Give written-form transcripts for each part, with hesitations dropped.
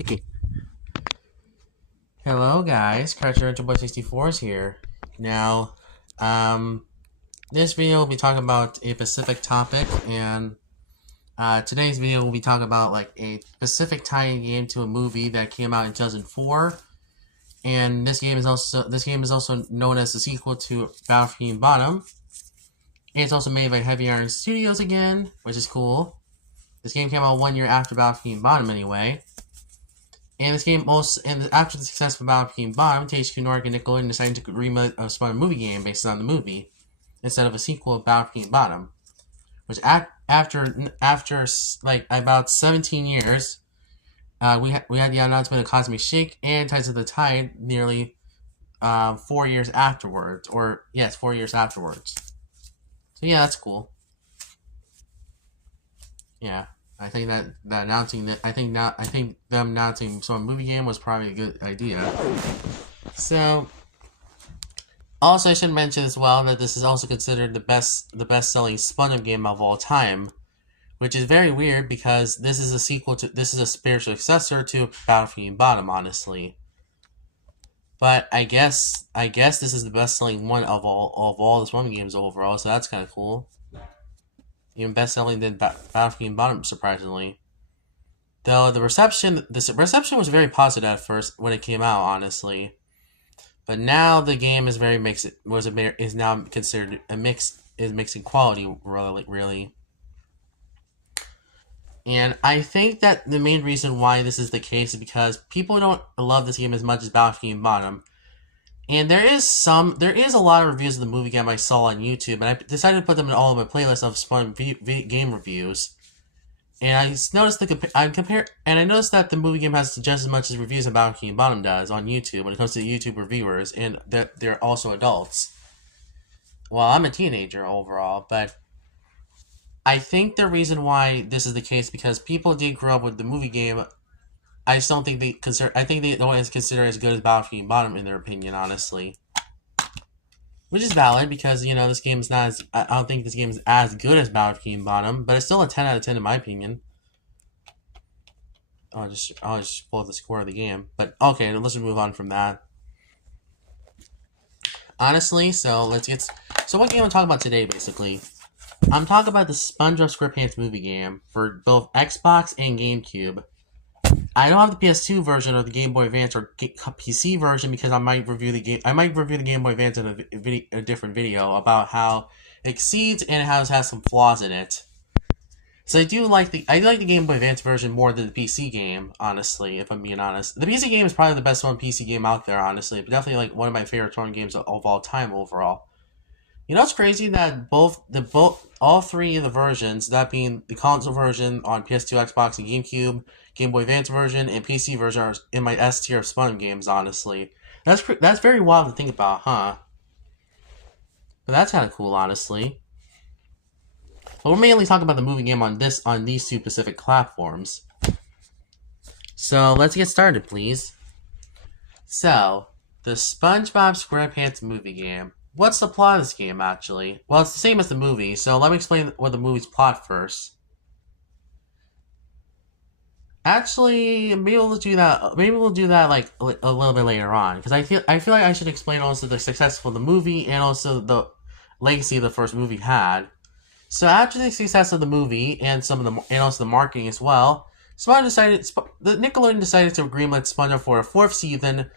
Okay. Hello, guys. Boy 64 is here. Now, this video will be talking about a specific topic, and today's video will be talking about like a specific tie-in game to a movie that came out in 2004. And this game is also known as the sequel to Battlefield Bottom. It's also made by Heavy Iron Studios again, which is cool. This game came out 1 year after Battlefield Bottom, anyway. And this game after the success of Battlefield Bottom, THQ Nordic and Nickelodeon decided to remake a SpongeBob movie game based on the movie, instead of a sequel of Battlefield Bottom. Which after like about 17 years, we had the announcement of Cosmic Shake and Tides of the Tide nearly 4 years afterwards, 4 years afterwards. So yeah, that's cool. Yeah. I think them announcing some movie game was probably a good idea. So, also I should mention as well that this is also considered the best-selling SpongeBob game of all time, which is very weird because this is a spiritual successor to Battlefield Bottom, honestly. But I guess this is the best-selling one of all the SpongeBob games overall, so that's kind of cool. Even best-selling than Battlefield Bottom, surprisingly. Though the reception was very positive at first when it came out, honestly. But now the game is very mixed. Is now considered mixing quality, really. And I think that the main reason why this is the case is because people don't love this game as much as Battlefield Bottom. And there is a lot of reviews of the movie game I saw on YouTube, and I decided to put them in all of my playlists of SpongeBob game reviews. And I noticed I noticed that the movie game has just as much as reviews as Battlefield Bottom does on YouTube when it comes to YouTube reviewers, and they're also adults. Well, I'm a teenager overall, but I think the reason why this is the case because people did grow up with the movie game. I just don't think they consider. I think they don't consider it as good as Battlefield Bottom in their opinion, honestly. Which is valid because this game is not. I don't think this game is as good as Battlefield Bottom, but it's still a 10 out of 10 in my opinion. I'll just pull up the score of the game, but okay, let's move on from that. Honestly, so what game I'm talking about today, basically. I'm talking about the SpongeBob SquarePants movie game for both Xbox and GameCube. I don't have the PS2 version or the Game Boy Advance or PC version because I might review the game. I might review the Game Boy Advance in a different video about how it exceeds and has some flaws in it. So I do like the Game Boy Advance version more than the PC game, honestly. If I'm being honest, the PC game is probably the best PC game out there, honestly. But definitely like one of my favorite touring games of all time overall. It's crazy that all three of the versions, that being the console version on PS2, Xbox, and GameCube, Game Boy Advance version, and PC version are in my S tier of SpongeBob games, honestly. That's very wild to think about, huh? But that's kind of cool, honestly. But we're mainly talking about the movie game on these two specific platforms. So let's get started, please. So, the SpongeBob SquarePants movie game. What's the plot of this game, actually? Well, it's the same as the movie, so let me explain what the movie's plot first. Actually, maybe we'll do that. Maybe we'll do that like a little bit later on, because I feel like I should explain also the success of the movie and also the legacy the first movie had. So after the success of the movie and also the marketing as well, Nickelodeon decided to greenlit SpongeBob for a fourth season,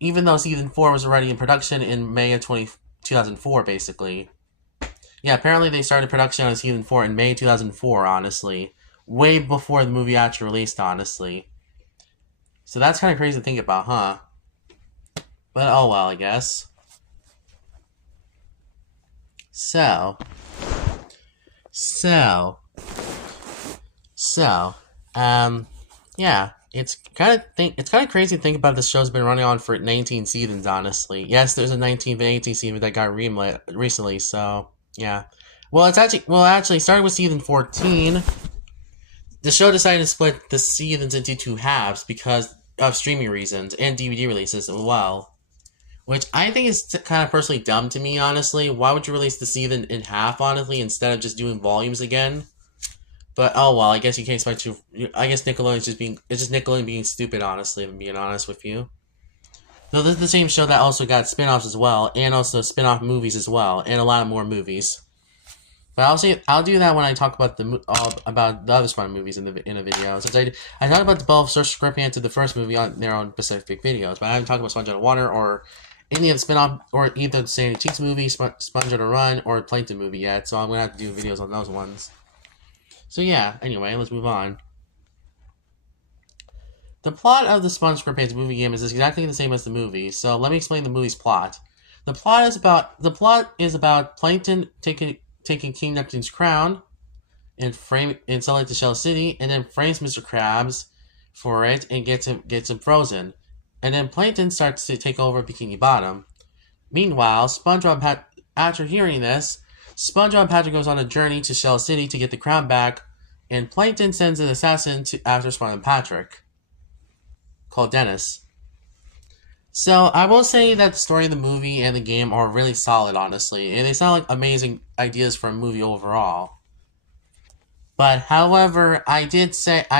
even though season 4 was already in production in May of 2004, basically. Yeah, apparently they started production on season 4 in May 2004, honestly. Way before the movie actually released, honestly. So that's kind of crazy to think about, huh? But oh well, I guess. Yeah, it's kind of crazy to think about. This show's been running on for 19 seasons, honestly. Yes, there's a 19th and 18th season that got greenlit recently, so yeah. Well, actually started with season 14. The show decided to split the seasons into 2 halves because of streaming reasons and DVD releases as well. Which I think is kind of personally dumb to me, honestly. Why would you release the season in half, honestly, instead of just doing volumes again? But oh well, I guess you can't expect to. I guess Nickelodeon's just being it's just Nickelodeon being stupid. Honestly, if I'm being honest with you. So this is the same show that also got spin-offs as well, and also spin-off movies as well, and a lot more movies. But I'll do that when I talk about about the other SpongeBob movies in a video. Since I talked about both SquarePants and the first movie on their own specific videos, but I haven't talked about Sponge on the Water or any of the spin-off or either the Sandy Cheeks movie, Sponge on the Run, or Plankton movie yet. So I'm gonna have to do videos on those ones. So yeah. Anyway, let's move on. The plot of the SpongeBob movie game is exactly the same as the movie, so let me explain the movie's plot. The plot is about Plankton taking King Neptune's crown and sell it to Shell City, and then frames Mr. Krabs for it and gets him frozen. And then Plankton starts to take over Bikini Bottom. Meanwhile, after hearing this, SpongeBob Patrick goes on a journey to Shell City to get the crown back, and Plankton sends an assassin after SpongeBob Patrick, called Dennis. So I will say that the story of the movie and the game are really solid, honestly, and they sound like amazing ideas for a movie overall. But however, I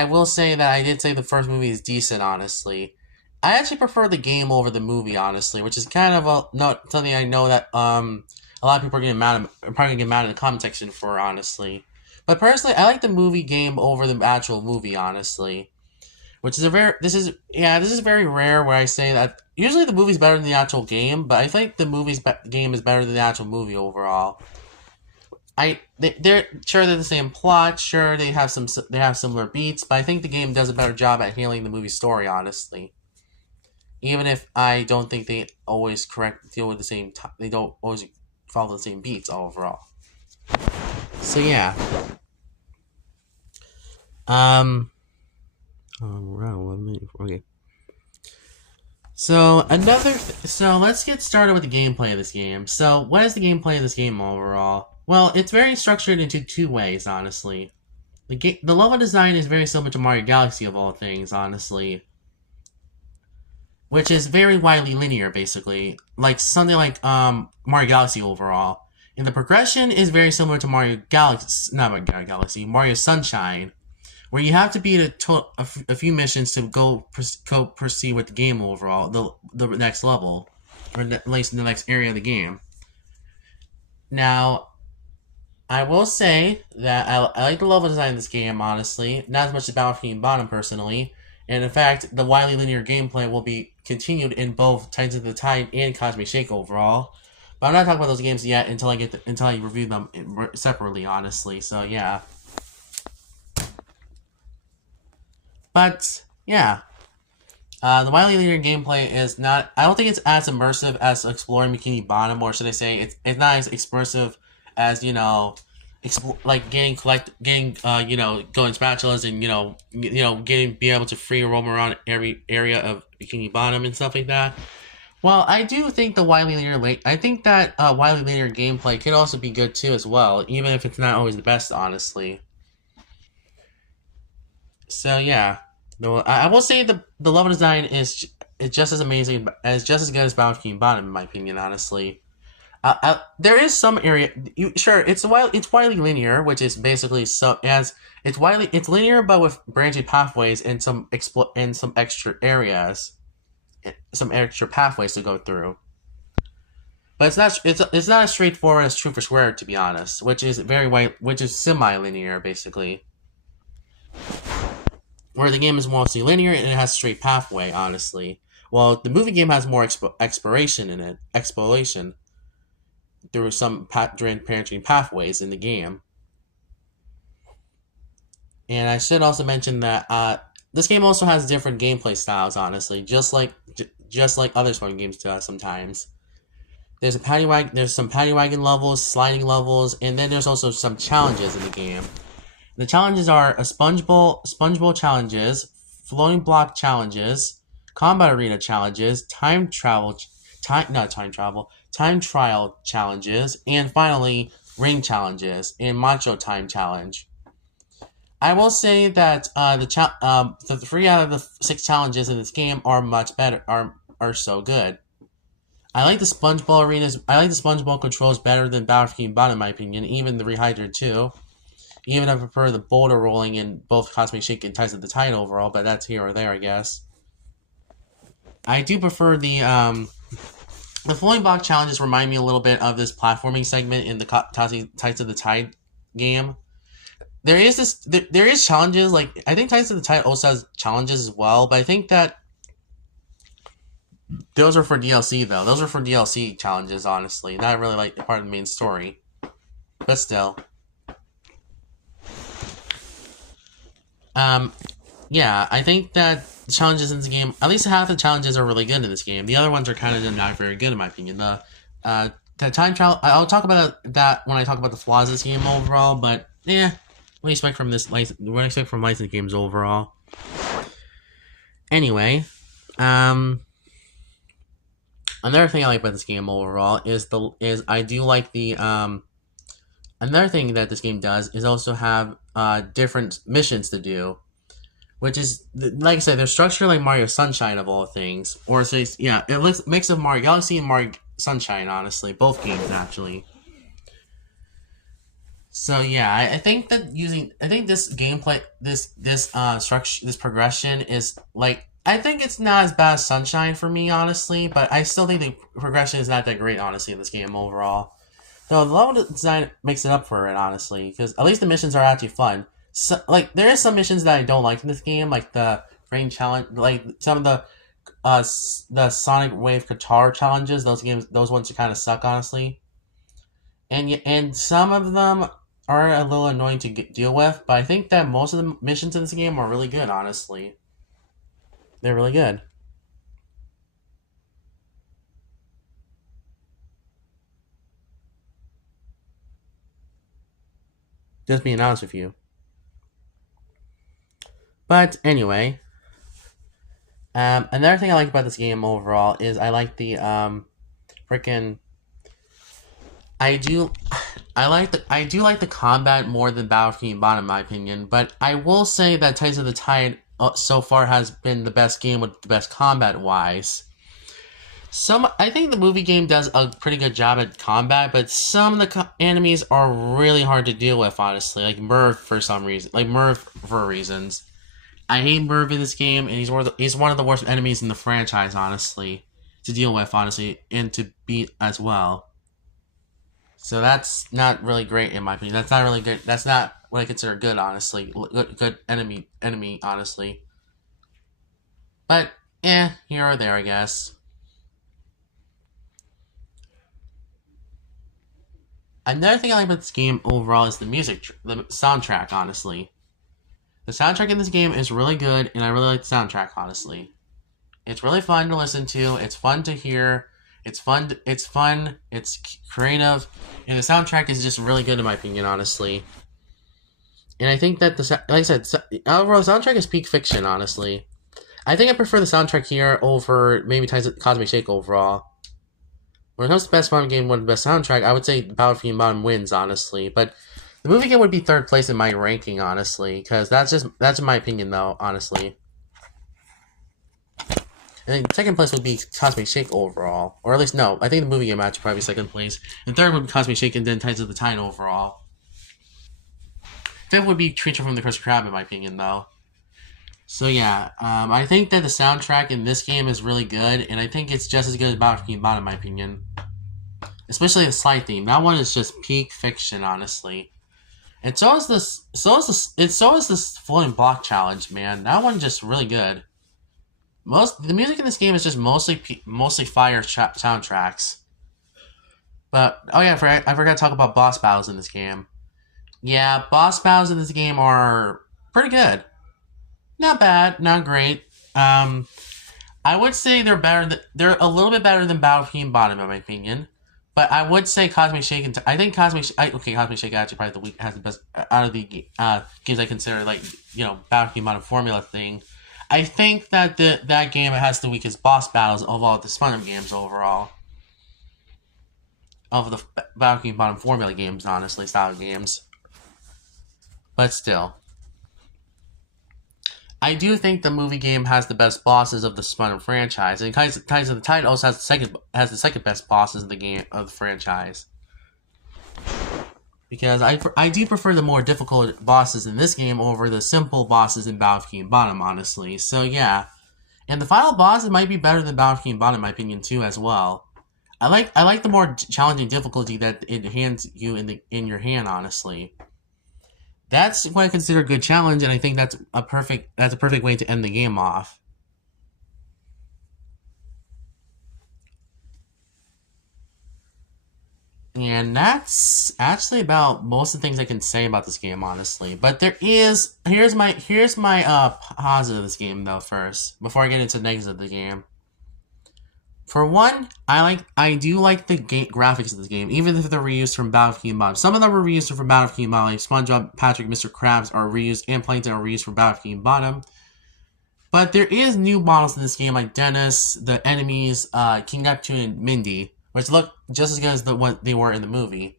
will say that I did say the first movie is decent, honestly. I actually prefer the game over the movie, honestly, which is kind of something I know that a lot of people are probably gonna get mad in the comment section for, honestly. But personally, I like the movie game over the actual movie, honestly. Which is this is very rare where I say that usually the movie's better than the actual game, but I think the game is better than the actual movie overall. They're the same plot, sure they have similar beats, but I think the game does a better job at handling the movie story, honestly. Even if I don't think they always deal with the same they don't always follow the same beats overall. So yeah. Okay. So let's get started with the gameplay of this game. So what is the gameplay of this game overall? Well, it's very structured into two ways, honestly. The level design is very similar to Mario Galaxy of all things, honestly, which is very widely linear, basically, like something like Mario Galaxy overall. And the progression is very similar to Mario Sunshine, where you have to beat a few missions to go proceed with the game overall, the next level, or at least the next area of the game. Now, I will say that I like the level design of this game, honestly, not as much as Battlefield Bottom personally, and in fact, the widely linear gameplay will be continued in both Titans of the Tide and Cosmic Shake overall. But I'm not talking about those games yet until I review them separately, honestly. So yeah. But yeah, the widely linear gameplay is not. I don't think it's as immersive as exploring Bikini Bottom, or should I say, it's not as expressive as like going spatulas and being able to free roam around every area of Bikini Bottom and stuff like that. Well, I do think widely linear gameplay can also be good too as well, even if it's not always the best, honestly. So yeah, I will say the level design is just as amazing, just as good as Battlefield Bottom, in my opinion, honestly. There is some area. It's widely linear, which is basically it's linear, but with branching pathways and some extra areas, some extra pathways to go through. But it's not as straightforward as True for Square, to be honest, which is semi-linear, basically. Where the game is mostly linear and it has a straight pathway, honestly. Well, the movie game has more exploration in it, through some branching pathways in the game. And I should also mention that this game also has different gameplay styles, honestly, just like other SpongeBob games do sometimes. There's some paddy wagon levels, sliding levels, and then there's also some challenges in the game. The challenges are SpongeBob challenges, floating block challenges, combat arena challenges, time trial challenges, and finally ring challenges and macho time challenge. I will say that the 3 out of the 6 challenges in this game are much better, are so good. I like the SpongeBob controls better than Battlefield Bottom, in my opinion, even the Rehydrated 2. Even I prefer the boulder rolling in both Cosmic Shake and Ties of the Tide overall, but that's here or there, I guess. I do prefer the floating block challenges remind me a little bit of this platforming segment in the Ties of the Tide game. There is challenges, like, I think Ties of the Tide also has challenges as well, but I think that those are for DLC, though. Those are for DLC challenges, honestly. Not really, like, part of the main story. But still. Yeah, I think that the challenges in this game, at least half the challenges are really good in this game. The other ones are kind of not very good, in my opinion. The time trial, I'll talk about that when I talk about the flaws of this game overall, but, yeah. What do you expect from what do I expect from licensed games overall? Anyway, another thing I like about this game overall is I do like the another thing that this game does is also have different missions to do, which is, like I said, they're structured like Mario Sunshine of all things, or it looks a mix of Mario Galaxy and Mario Sunshine, honestly, both games actually. So yeah, I think that this gameplay, this structure, this progression is like, I think it's not as bad as Sunshine for me, honestly, but I still think the progression is not that great, honestly, in this game overall. No, the level design makes it up for it, honestly, because at least the missions are actually fun. So, like, there is some missions that I don't like in this game, like the rain challenge, like some of the Sonic Wave Guitar challenges. Those ones kind of suck, honestly. And some of them are a little annoying to deal with, but I think that most of the missions in this game are really good, honestly. They're really good. Just being honest with you. But anyway, another thing I like about this game overall is I like the freaking. I do like the combat more than Battlefield Bottom, in my opinion. But I will say that Ties of the Tide so far has been the best game with the best combat wise. I think the movie game does a pretty good job at combat, but some of the enemies are really hard to deal with, honestly. Like Merv for some reason, for reasons. I hate Merv in this game, and he's one of the worst enemies in the franchise, honestly, to deal with, honestly, and to beat as well. So that's not really great in my opinion. That's not really good. That's not what I consider good, honestly. Good enemy, honestly. But here or there, I guess. Another thing I like about this game overall is the soundtrack, honestly. The soundtrack in this game is really good, and I really like the soundtrack, honestly. It's really fun to listen to, it's fun to hear, it's fun, it's creative, and the soundtrack is just really good in my opinion, honestly. And I think that, like I said, overall, the soundtrack is peak fiction, honestly. I think I prefer the soundtrack here over maybe Cosmic Shake overall. When it comes to best fun game with the best soundtrack, I would say Battlefield Bottom wins, honestly. But the movie game would be third place in my ranking, honestly, because that's my opinion, though, honestly. And second place would be Cosmic Shake overall, or at least no, I think the movie game match would probably be second place. And third would be Cosmic Shake, and then Ties of the Tide overall. Fifth would be Creature from the Krusty Krab, in my opinion, though. So yeah, I think that the soundtrack in this game is really good, and I think it's just as good as Battlefield Bottom, in my opinion. Especially the slide theme. That one is just peak fiction, honestly. And so is this floating block challenge, man. That one's just really good. The music in this game is just mostly fire soundtracks. But oh yeah, I forgot to talk about boss battles in this game. Yeah, boss battles in this game are pretty good. Not bad, not great. I would say they're a little bit better than Battlefield Bottom, in my opinion. But I would say Cosmic Shake Cosmic Shake actually probably has the best out of the games I consider, like, Battlefield Bottom formula thing. I think that that game has the weakest boss battles of all the SpongeBob games overall. Of the Battlefield Bottom formula games, honestly, style games. But still. I do think the movie game has the best bosses of the SpongeBob franchise, and Ties of the Tide also has the second best bosses of the franchise. Because I do prefer the more difficult bosses in this game over the simple bosses in Battle of King Bottom, honestly. So yeah. And the final boss, it might be better than Battle of King Bottom, in my opinion, too, as well. I like the more challenging difficulty that it hands you in your hand, honestly. That's what I consider a good challenge, and I think that's a perfect way to end the game off. And that's actually about most of the things I can say about this game, honestly. But here's my positive of this game though first, before I get into the negatives of the game. For one, I do like the graphics of this game, even if they're reused from Battle of King Bottom. Some of them are reused from Battle of King Bottom, like SpongeBob, Patrick, Mr. Krabs are reused, and Plankton are reused from Battle of King Bottom. But there is new models in this game, like Dennis, the enemies, King Neptune, and Mindy, which look just as good as what they were in the movie.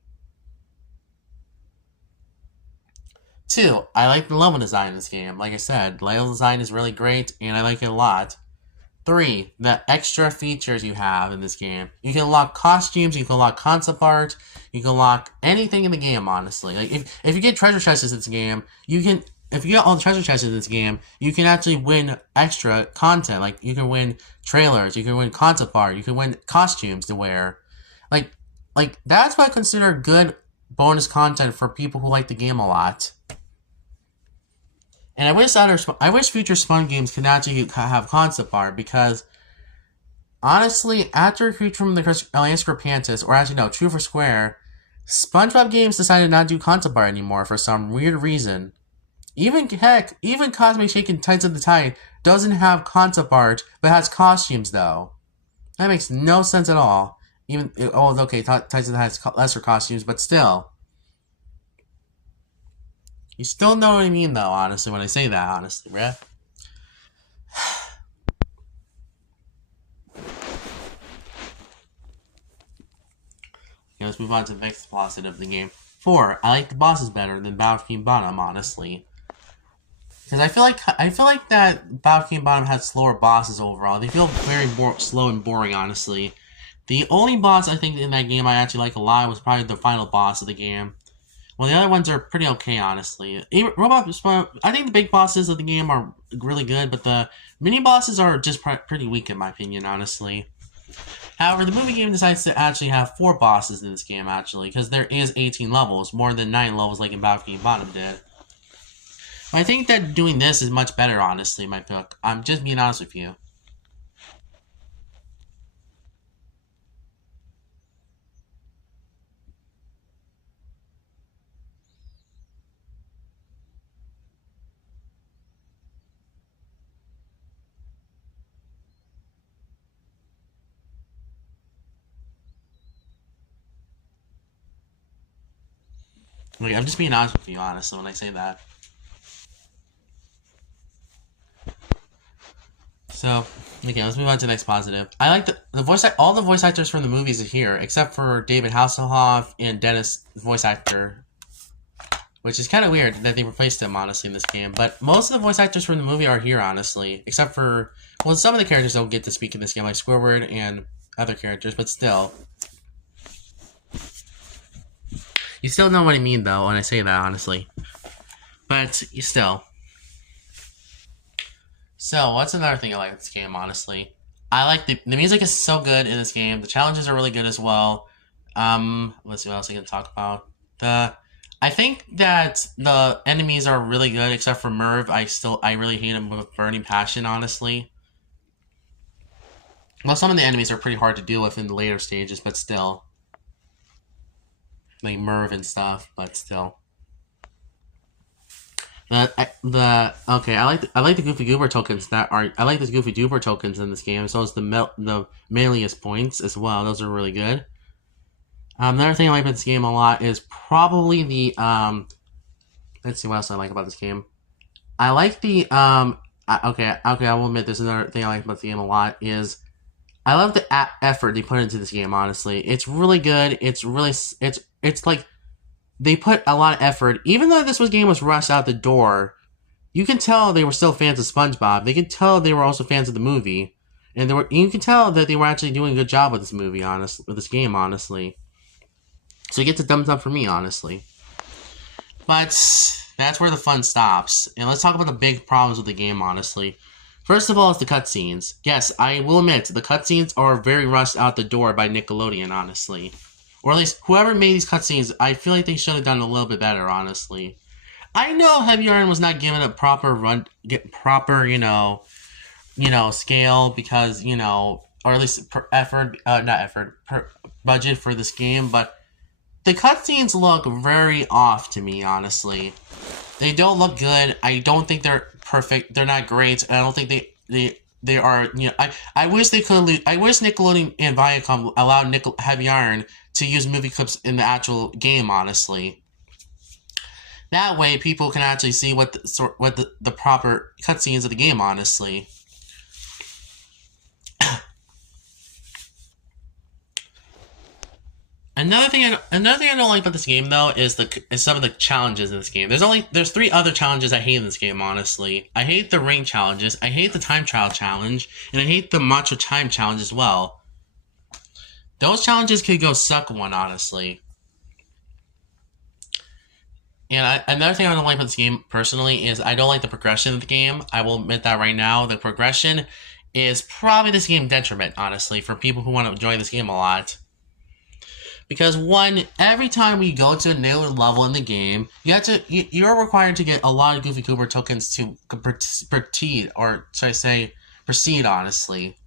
2, I like the level design in this game. Like I said, level design is really great, and I like it a lot. 3, the extra features you have in this game. You can unlock costumes, you can unlock concept art, you can unlock anything in the game, honestly. Like, if you get treasure chests in this game, if you get all the treasure chests in this game, you can actually win extra content. Like, you can win trailers, you can win concept art, you can win costumes to wear. Like that's what I consider good bonus content for people who like the game a lot. And I wish future Spun games could actually have concept art, because honestly, after Creature from the SquarePants, or actually no, True for Square, SpongeBob games decided not to do concept art anymore for some weird reason. Even Cosmic Shake and Tides of the Tide doesn't have concept art, but has costumes though. That makes no sense at all. Tides of the Tide has lesser costumes, but still. You still know what I mean, though, honestly, when I say that, honestly, bruh. Okay, let's move on to the next positive of the game. 4, I like the bosses better than Battle of King Bottom, honestly. Because I feel like that Battle of King Bottom had slower bosses overall. They feel very slow and boring, honestly. The only boss I think in that game I actually like a lot was probably the final boss of the game. Well, the other ones are pretty okay, honestly. I think the big bosses of the game are really good, but the mini bosses are just pretty weak in my opinion, honestly. However, the movie game decides to actually have 4 bosses in this game, actually, because there is 18 levels, more than 9 levels like in Battle of King Bottom did. But I think that doing this is much better, honestly, in my book. I'm just being honest with you. Like, I'm just being honest with you, honestly, when I say that. So, okay, let's move on to the next positive. I like all the voice actors from the movies are here, except for David Hasselhoff and Dennis, voice actor, which is kind of weird that they replaced him, honestly, in this game. But most of the voice actors from the movie are here, honestly, except for, well, some of the characters don't get to speak in this game, like Squidward and other characters, but still. You still know what I mean, though, when I say that, honestly. But, you still. So, what's another thing I like with this game, honestly? I like the music is so good in this game. The challenges are really good as well. Let's see what else I can talk about. I think that the enemies are really good, except for Merv. I really hate him with burning passion, honestly. Well, some of the enemies are pretty hard to deal with in the later stages, but still. Like Merv and stuff, but still. I like the Goofy Goober tokens I like the Goofy Goober tokens in this game, as well as the Melius points as well. Those are really good. Another thing I like about this game a lot is probably the let's see what else I like about this game. I like the okay, I will admit there's another thing I like about the game a lot is I love the effort they put into this game, honestly. It's really good. It's like they put a lot of effort. Even though this game was rushed out the door, you can tell they were still fans of SpongeBob. They could tell they were also fans of the movie. And you can tell that they were actually doing a good job with this game, honestly. So it gets a thumbs up for me, honestly. But that's where the fun stops. And let's talk about the big problems with the game, honestly. First of all, it's the cutscenes. Yes, I will admit, the cutscenes are very rushed out the door by Nickelodeon, honestly. Or at least, whoever made these cutscenes, I feel like they should have done a little bit better, honestly. I know Heavy Iron was not given a proper scale because, or at least budget for this game, but the cutscenes look very off to me, honestly. They don't look good. I don't think they're perfect. They're not great. I don't think they are. I wish they could. I wish Nickelodeon and Viacom allowed Heavy Iron to use movie clips in the actual game. Honestly, that way people can actually see what the proper cutscenes of the game. Honestly. Another thing I don't like about this game though is some of the challenges in this game. There's 3 other challenges I hate in this game, honestly. I hate the ring challenges, I hate the time trial challenge, and I hate the macho time challenge as well. Those challenges could go suck one, honestly. And another thing I don't like about this game personally is I don't like the progression of the game. I will admit that right now. The progression is probably this game's detriment, honestly, for people who want to enjoy this game a lot. Because every time we go to a new level in the game, you're required to get a lot of Goofy Goober tokens to proceed, or should I say, proceed, honestly.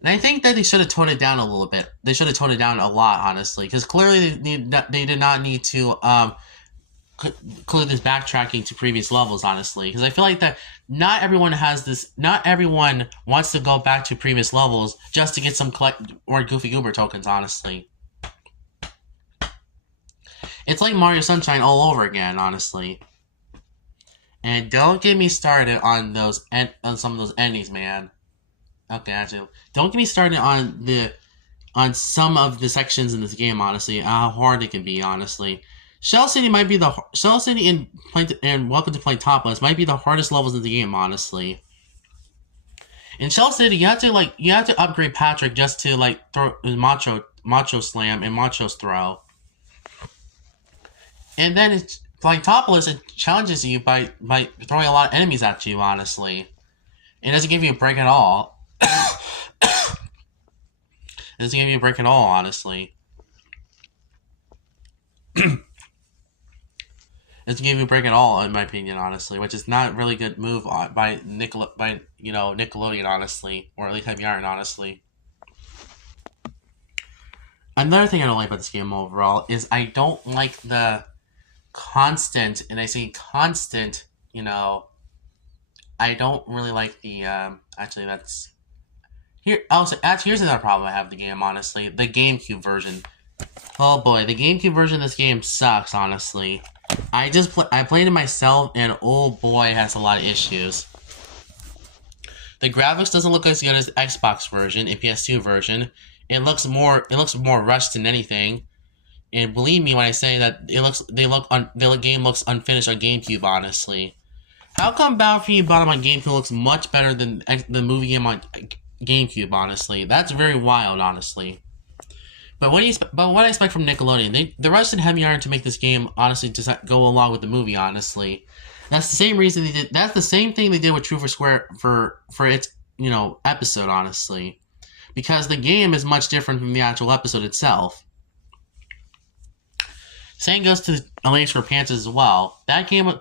And I think that they should have toned it down a little bit. They should have toned it down a lot, honestly, because clearly they did not need to include this backtracking to previous levels, honestly. Because I feel like that not everyone wants to go back to previous levels just to get some more Goofy Goober tokens, honestly. It's like Mario Sunshine all over again, honestly. And don't get me started on some of those endings, man. Okay, actually, don't get me started on some of the sections in this game, honestly. How hard it can be, honestly. Shell City and Welcome to Play Topless might be the hardest levels in the game, honestly. In Shell City, you have to upgrade Patrick just to throw Macho Slam and Macho's Throw. And then Playing Topless, it challenges you by throwing a lot of enemies at you, honestly. It doesn't give you a break at all. It doesn't give you a break at all, honestly. Doesn't give you a break at all, in my opinion, honestly, which is not a really good move by Nickelodeon, honestly, or at least Heavy Iron, honestly. Another thing I don't like about this game overall is I don't like the constant, and I say constant, I don't really like the, actually that's, here's another problem I have with the game, honestly, the GameCube version. Oh boy, the GameCube version of this game sucks, honestly. I played it myself, and oh boy, it has a lot of issues. The graphics doesn't look as good as the Xbox version and PS2 version. It looks more rushed than anything. And believe me when I say that the game looks unfinished on GameCube, honestly. How come Battlefield Bottom on GameCube looks much better than the movie game on GameCube, honestly? That's very wild, honestly. But what I expect from Nickelodeon, they rushed in Heavy Iron to make this game, honestly, to go along with the movie, honestly. That's the same reason they did. That's the same thing they did with True for Square for its episode, honestly, because the game is much different from the actual episode itself. Same goes to SquarePants as well. That game was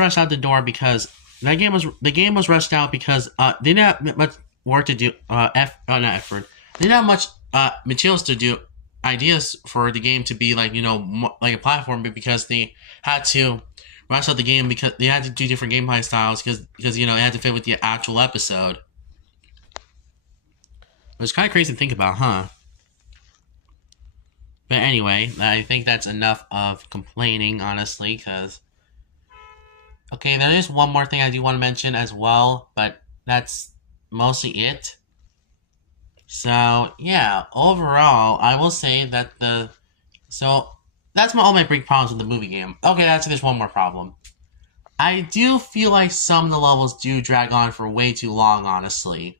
rushed out the door because the game was rushed out because they didn't have much work to do. They didn't have much materials to do, ideas for the game to be like a platform, but because they had to rush out the game because they had to do different gameplay styles because it had to fit with the actual episode. It's kind of crazy to think about, huh? But anyway, I think that's enough of complaining, honestly, because... Okay, there is one more thing I do want to mention as well, but that's mostly it. So, yeah, overall, I will say that that's all my big problems with the movie game. Okay, actually, there's one more problem. I do feel like some of the levels do drag on for way too long, honestly.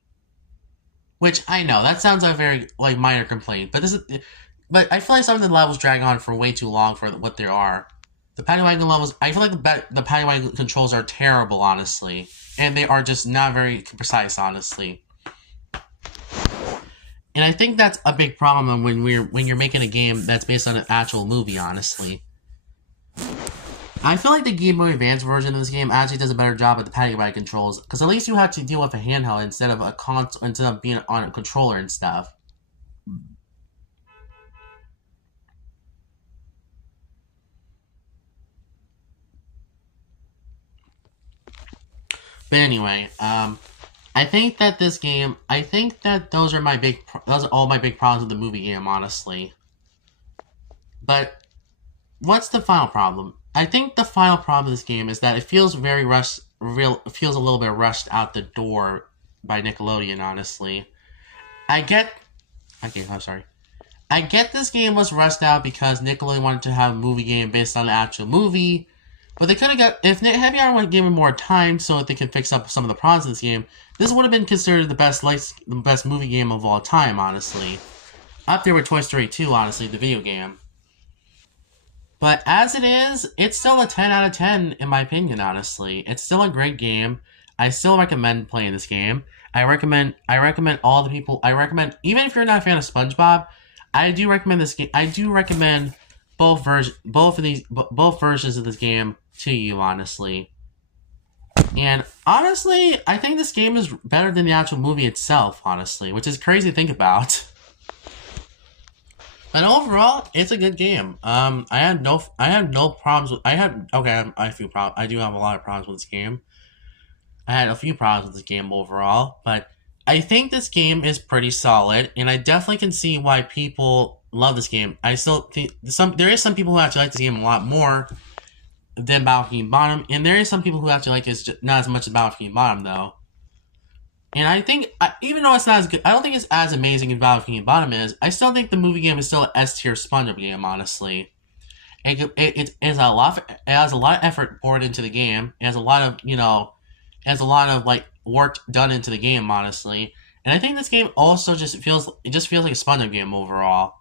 Which I know that sounds like a very like minor complaint, but but I feel like some of the levels drag on for way too long for what there are. The paddy wagon levels, I feel like the paddy wagon controls are terrible, honestly, and they are just not very precise, honestly. And I think that's a big problem when you're making a game that's based on an actual movie, honestly. I feel like the Game Boy Advance version of this game actually does a better job at the paddy wagon controls, because at least you have to deal with a handheld instead of a console, instead of being on a controller and stuff. But anyway, I think that this game, I think that those are all my big problems with the movie game, honestly. But what's the final problem? I think the final problem of this game is that it feels very rushed. Feels a little bit rushed out the door by Nickelodeon. Honestly, okay, I'm sorry. I get this game was rushed out because Nickelodeon wanted to have a movie game based on the actual movie, but they could have got if Heavy Iron would give him more time so that they could fix up some of the problems in this game. This would have been considered the best movie game of all time. Honestly, up there with Toy Story 2. Honestly, the video game. But as it is, it's still a 10 out of 10 in my opinion, honestly. It's still a great game. I still recommend playing this game. I recommend all the people, even if you're not a fan of SpongeBob, I do recommend this game. I do recommend both versions of this game to you, honestly. And honestly, I think this game is better than the actual movie itself, honestly, which is crazy to think about. But overall, it's a good game. I had no problems with. I have a few problems. I do have a lot of problems with this game. I had a few problems with this game overall, but I think this game is pretty solid, and I definitely can see why people love this game. I still think there is some people who actually like this game a lot more than Battlefield Bottom, and there is some people who actually like it not as much as Battlefield Bottom though. And I think, even though it's not as good, I don't think it's as amazing as Battlefield Bottom is. I still think the movie game is still an S tier SpongeBob game, honestly. It has a lot of effort poured into the game. It has a lot of like work done into the game, honestly. And I think this game also just feels like a SpongeBob game overall.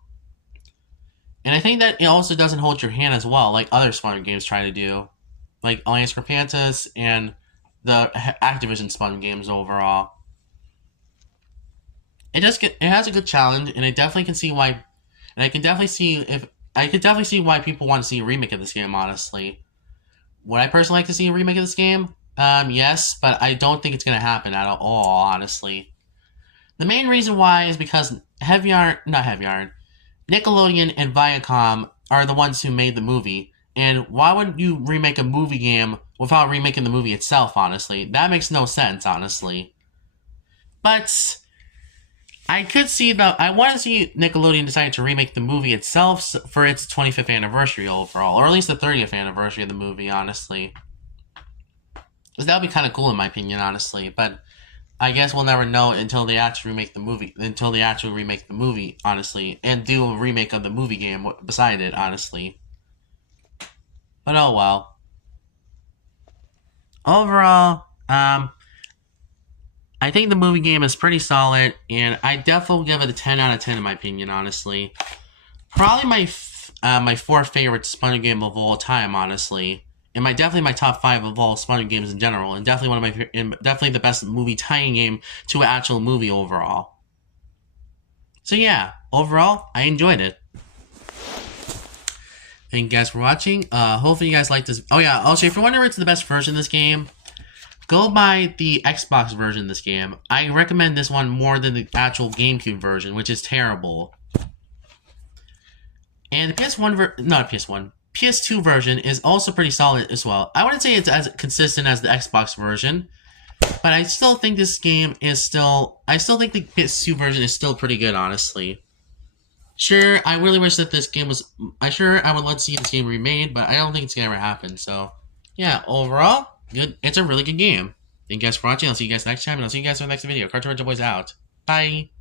And I think that it also doesn't hold your hand as well, like other SpongeBob games try to do, like SquarePants and the Activision SpongeBob games overall. It has a good challenge, and I definitely can see why. And I can definitely see why people want to see a remake of this game. Honestly, would I personally like to see a remake of this game? Yes, but I don't think it's gonna happen at all. Honestly, the main reason why is because Nickelodeon and Viacom are the ones who made the movie, and why would you remake a movie game without remaking the movie itself? Honestly, that makes no sense. Honestly, but I could see I want to see Nickelodeon decide to remake the movie itself for its 25th anniversary overall, or at least the 30th anniversary of the movie, honestly. Because that would be kind of cool in my opinion, honestly. But I guess we'll never know until they actually remake the movie, honestly, and do a remake of the movie game beside it, honestly. But oh well. Overall, I think the movie game is pretty solid, and I definitely give it a 10 out of 10 in my opinion, honestly. Probably my fourth favorite SpongeBob game of all time, honestly. And definitely my top 5 of all SpongeBob games in general, and definitely the best movie tying game to an actual movie overall. So yeah, overall, I enjoyed it. Thank you guys for watching. Hopefully you guys like this. Oh yeah, also if you're wondering what's the best version of this game, go buy the Xbox version of this game. I recommend this one more than the actual GameCube version, which is terrible. And the PS2 version is also pretty solid as well. I wouldn't say it's as consistent as the Xbox version, but I still think this game is I still think the PS2 version is still pretty good, honestly. Sure, I really wish that this game was, I would love to see this game remade, but I don't think it's gonna ever happen, so. Yeah, overall, good. It's a really good game. Thank you guys for watching. I'll see you guys next time, and I'll see you guys in the next video. Cartoon Ranger Boys out. Bye.